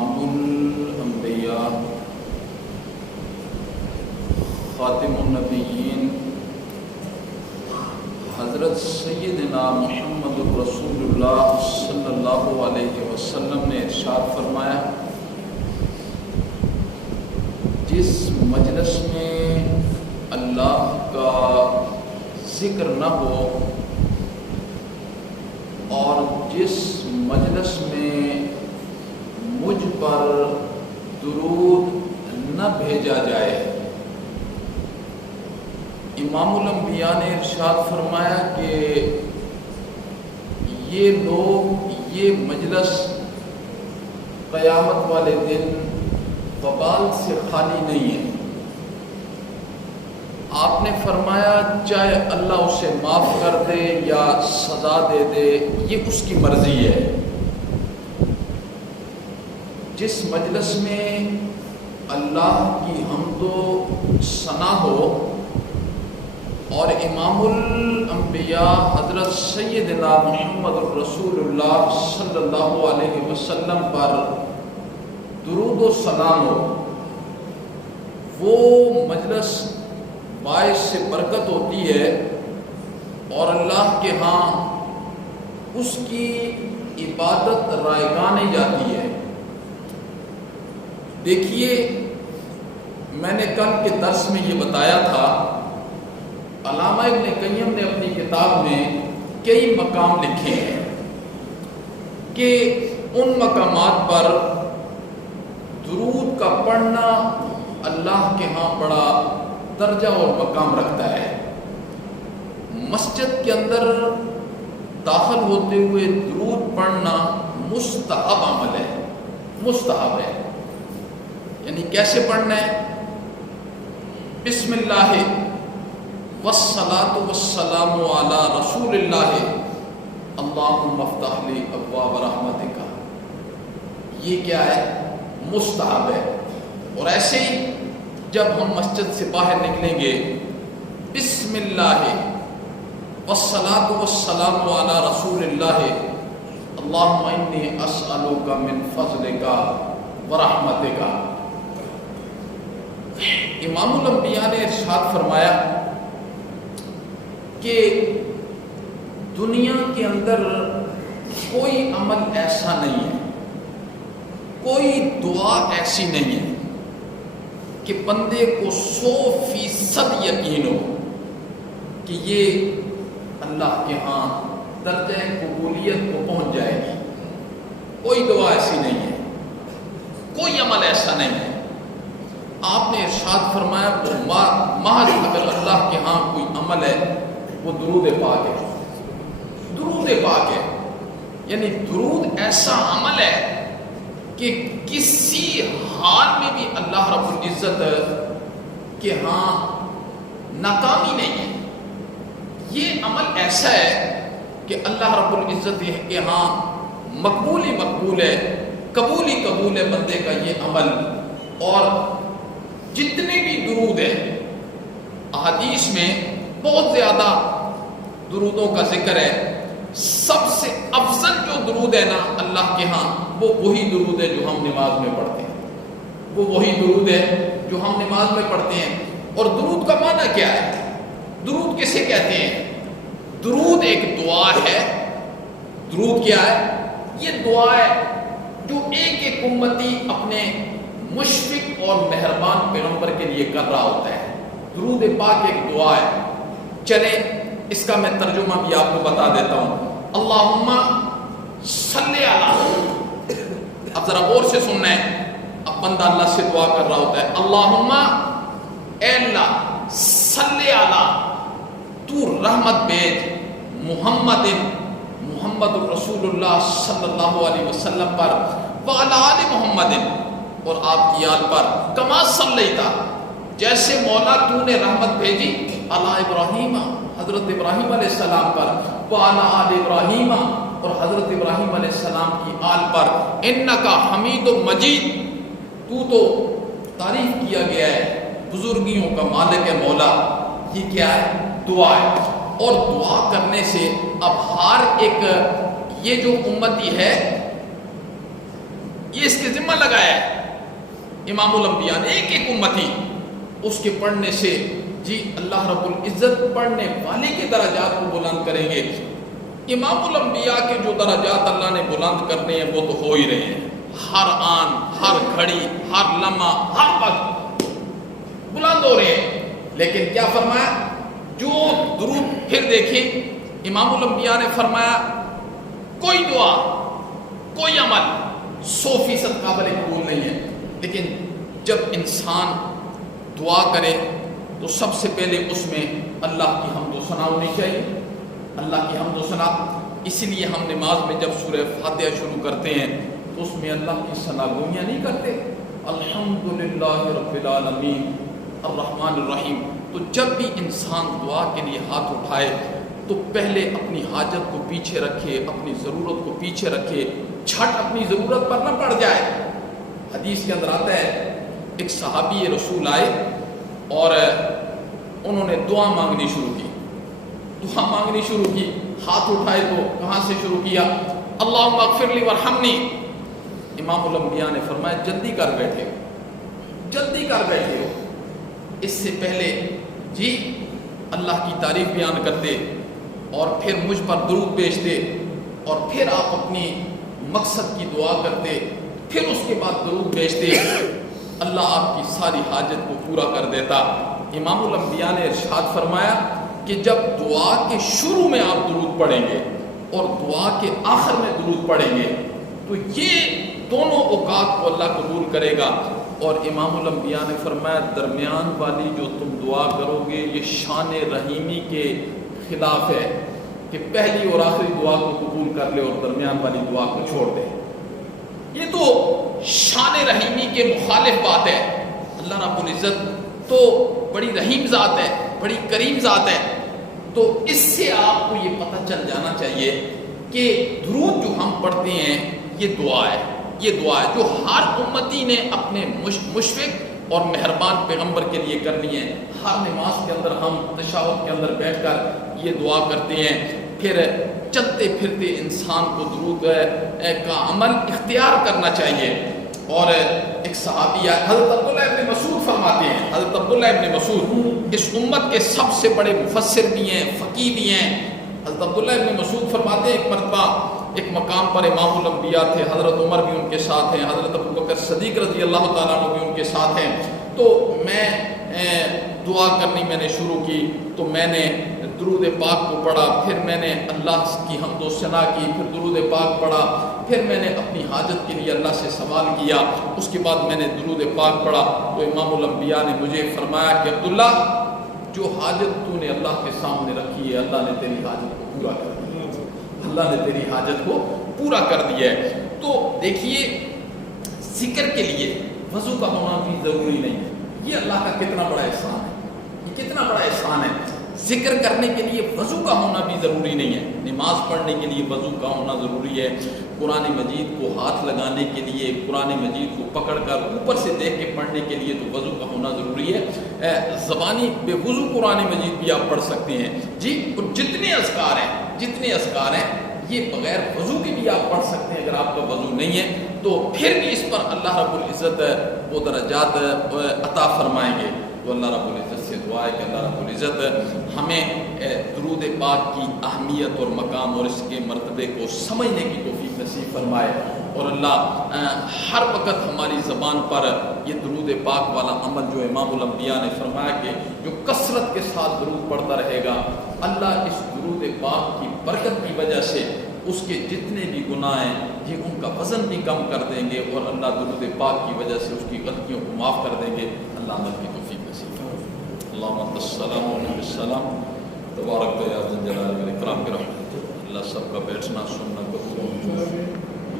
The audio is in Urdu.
امام الانبیاء خاتم النبیین حضرت سیدنا محمد رسول اللہ صلی اللہ علیہ وسلم نے ارشاد فرمایا، جس مجلس میں اللہ کا ذکر نہ ہو اور جس مجلس میں مجھ پر درود نہ بھیجا جائے، امام الانبیاء نے ارشاد فرمایا کہ یہ لوگ، یہ مجلس قیامت والے دن وبال سے خالی نہیں ہے۔ آپ نے فرمایا چاہے اللہ اسے معاف کر دے یا سزا دے دے، یہ اس کی مرضی ہے۔ جس مجلس میں اللہ کی حمد و ثنا ہو اور امام الانبیاء حضرت سیدنا محمد رسول اللہ صلی اللہ علیہ وسلم پر درود و سلام ہو، وہ مجلس باعث سے برکت ہوتی ہے اور اللہ کے ہاں اس کی عبادت رائگانے جاتی ہے۔ دیکھیے، میں نے کل کے درس میں یہ بتایا تھا، علامہ ابن قیم نے اپنی کتاب میں کئی مقام لکھے ہیں کہ ان مقامات پر درود کا پڑھنا اللہ کے ہاں بڑا درجہ اور مقام رکھتا ہے۔ مسجد کے اندر داخل ہوتے ہوئے درود پڑھنا مستحب عمل ہے، مستحب ہے۔ یعنی کیسے پڑھنا ہے؟ بسم اللہ والصلاۃ والسلام علی رسول اللہ اللہم افتح لی ابواب رحمتک، یہ کیا ہے؟ مستحب ہے۔ اور ایسے ہی جب ہم مسجد سے باہر نکلیں گے، بسم اللہ والصلاۃ والسلام علی رسول اللہ اللہم انی اسألک من فضلک ورحمتک۔ امام الانبیاء نے ارشاد فرمایا کہ دنیا کے اندر کوئی عمل ایسا نہیں ہے، کوئی دعا ایسی نہیں ہے کہ بندے کو 100% یقین ہو کہ یہ اللہ کے ہاں درجہ قبولیت کو پہنچ جائے گی۔ کوئی دعا ایسی نہیں ہے، کوئی عمل ایسا نہیں ہے۔ آپ نے ارشاد فرمایا وہ محض اگر اللہ کے ہاں کوئی عمل ہے وہ درود پاک ہے۔ درود پاک ہے یعنی درود ایسا عمل ہے کہ کسی حال میں بھی اللہ رب العزت کے ہاں ناکامی نہیں ہے۔ یہ عمل ایسا ہے کہ اللہ رب العزت کے ہاں مقبول ہی مقبول ہے، قبول ہی قبول ہے بندے کا یہ عمل۔ اور جتنے بھی درود ہیں، احادیث میں بہت زیادہ درودوں کا ذکر ہے، سب سے افضل جو درود ہے نا اللہ کے ہاں، وہ وہی درود ہے جو ہم نماز میں پڑھتے ہیں، وہ وہی درود ہے جو ہم نماز میں پڑھتے ہیں۔ اور درود کا معنی کیا ہے؟ درود کسے کہتے ہیں؟ درود ایک دعا ہے۔ درود کیا ہے؟ یہ دعا ہے جو ایک ایک امتی اپنے مشفق اور مہربان پیغمبر کے لیے کر رہا ہوتا ہے۔ درود پاک ایک دعا ہے۔ چلیں اس کا میں ترجمہ بھی آپ کو بتا دیتا ہوں۔ اللہم صلی علی، اب ذرا غور سے سننا ہے، اب بندہ اللہ سے دعا کر رہا ہوتا ہے، اللہم اے اللہ، صلی علی، تو رحمت بھیج، محمد رسول اللہ صلی اللہ علیہ وسلم پر، وعلی آل محمد، اور آپ کی آل پر، کما صلیتا، جیسے مولا تو نے رحمت بھیجی علی ابراہیم، حضرت ابراہیم علیہ السلام پر، وعلی آل ابراہیم، اور حضرت ابراہیم علیہ السلام کی آل پر، انکا حمید مجید، تو تعریف کیا گیا ہے، بزرگیوں کا مالک ہے مولا۔ یہ کیا ہے؟ دعا ہے۔ اور دعا کرنے سے اب ہر ایک یہ جو امتی ہے یہ اس کے ذمہ ذمہ لگایا ہے امام الانبیاء نے، ایک ایک امتی اس کے پڑھنے سے جی اللہ رب العزت پڑھنے والے کے درجات کو بلند کریں گے۔ امام الانبیاء کے جو درجات اللہ نے بلند کرنے ہیں وہ تو ہو ہی رہے ہیں، ہر آن، ہر گھڑی، ہر لمحہ، ہر وقت بلند ہو رہے ہیں۔ لیکن کیا فرمایا؟ جو درود، پھر دیکھیں امام الانبیاء نے فرمایا کوئی دعا، کوئی عمل 100% قابل قبول نہیں ہے، لیکن جب انسان دعا کرے تو سب سے پہلے اس میں اللہ کی حمد و ثنا ہونی چاہیے، اللہ کی حمد و ثنا۔ اسی لیے ہم نماز میں جب سورہ فاتحہ شروع کرتے ہیں تو اس میں اللہ کی ثنا گوئیاں نہیں کرتے، الحمدللہ رب العالمین الرحمن الرحیم۔ تو جب بھی انسان دعا کے لیے ہاتھ اٹھائے تو پہلے اپنی حاجت کو پیچھے رکھے، اپنی ضرورت کو پیچھے رکھے، جھٹ اپنی ضرورت پر نہ پڑ جائے۔ حدیث کے اندر آتا ہے ایک صحابی رسول آئے اور انہوں نے دعا مانگنی شروع کی، دعا مانگنی شروع کی، ہاتھ اٹھائے تو کہاں سے شروع کیا؟ اللہم اغفر لی ورحمنی۔ امام الانبیاء نے فرمایا جلدی کر بیٹھے ہو، جلدی کر بیٹھے ہو، اس سے پہلے جی اللہ کی تعریف بیان کرتے اور پھر مجھ پر درود بھیجتے اور پھر آپ اپنی مقصد کی دعا کرتے، پھر اس کے بعد درود بھیجتے، اللہ آپ کی ساری حاجت کو پورا کر دیتا۔ امام الانبیاء نے ارشاد فرمایا کہ جب دعا کے شروع میں آپ درود پڑھیں گے اور دعا کے آخر میں درود پڑھیں گے تو یہ دونوں اوقات کو اللہ قبول کرے گا۔ اور امام الانبیاء نے فرمایا درمیان والی جو تم دعا کرو گے یہ شان رحیمی کے خلاف ہے کہ پہلی اور آخری دعا کو قبول کر لے اور درمیان والی دعا کو چھوڑ دے، یہ تو شان رحیمی کے مخالف بات ہے۔ اللہ رب العزت تو بڑی رحیم ذات ہے، بڑی کریم ذات ہے، تو اس سے آپ کو یہ پتہ چل جانا چاہیے کہ درود جو ہم پڑھتے ہیں یہ دعا ہے، یہ دعا ہے جو ہر امتی نے اپنے مشفق اور مہربان پیغمبر کے لیے کرنی ہے۔ ہر نماز کے اندر ہم تشہد کے اندر بیٹھ کر یہ دعا کرتے ہیں، پھر چلتے پھرتے انسان کو درود کا عمل اختیار کرنا چاہیے۔ اور ایک صحابی حضرت عبداللہ ابن مسعود فرماتے ہیں، حضرت عبداللہ ابن مسعود اس امت کے سب سے بڑے مفسر بھی ہیں، فقیہ بھی ہیں۔ حضرت عبداللہ ابن مسعود فرماتے ہیں ایک مرتبہ ایک مقام پر امام الانبیاء تھے، حضرت عمر بھی ان کے ساتھ ہیں، حضرت ابوبکر صدیق رضی اللہ تعالیٰ عنہ بھی ان کے ساتھ ہیں۔ تو میں دعا کرنی میں نے شروع کی تو میں نے درود پاک کو پڑھا، پھر میں نے اللہ کی حمد و ثنا کی، پھر درود پاک پڑھا، پھر میں نے اپنی حاجت کے لیے اللہ سے سوال کیا، اس کے بعد میں نے درود پاک پڑھا۔ تو امام الانبیاء نے مجھے فرمایا کہ عبداللہ جو حاجت تو نے اللہ کے سامنے رکھی ہے اللہ نے تیری حاجت کو پورا کر دیا، اللہ نے تیری حاجت کو پورا کر دیا ہے۔ تو دیکھیے ذکر کے لیے وضو کا ہونا بھی ضروری نہیں ہے، یہ اللہ کا کتنا بڑا احسان ہے، یہ کتنا بڑا احسان ہے۔ ذکر کرنے کے لیے وضو کا ہونا بھی ضروری نہیں ہے، نماز پڑھنے کے لیے وضو کا ہونا ضروری ہے، قرآن مجید کو ہاتھ لگانے کے لیے، قرآن مجید کو پکڑ کر اوپر سے دیکھ کے پڑھنے کے لیے تو وضو کا ہونا ضروری ہے۔ زبانی بے وضو قرآن مجید بھی آپ پڑھ سکتے ہیں جی، اور جتنے اذکار ہیں یہ بغیر وضو کے بھی آپ پڑھ سکتے ہیں۔ اگر آپ کا وضو نہیں ہے تو پھر بھی اس پر اللہ رب العزت وہ درجات عطا فرمائیں گے۔ تو اللہ رب العزت سے دعا ہے کہ اللہ رب العزت ہمیں درود پاک کی اہمیت اور مقام اور اس کے مرتبے کو سمجھنے کی توفیق نصیب فرمائے، اور اللہ ہر وقت ہماری زبان پر یہ درود پاک والا عمل جو امام الانبیاء نے فرمایا کہ جو کثرت کے ساتھ درود پڑھتا رہے گا، اللہ اس درود پاک کی برکت کی وجہ سے اس کے جتنے بھی گناہ ہیں جی ان کا وزن بھی کم کر دیں گے، اور اللہ درود پاک کی وجہ سے اس کی غلطیوں کو معاف کر دیں گے۔ اللہ عمل کی توفیق نصیب فرمائے۔ اللہم انت السلام و منک السلام، تبارک یا ذا الجلال والاکرام برحمتک۔ اللہ سب کا بیٹھنا سننا قبول ہو۔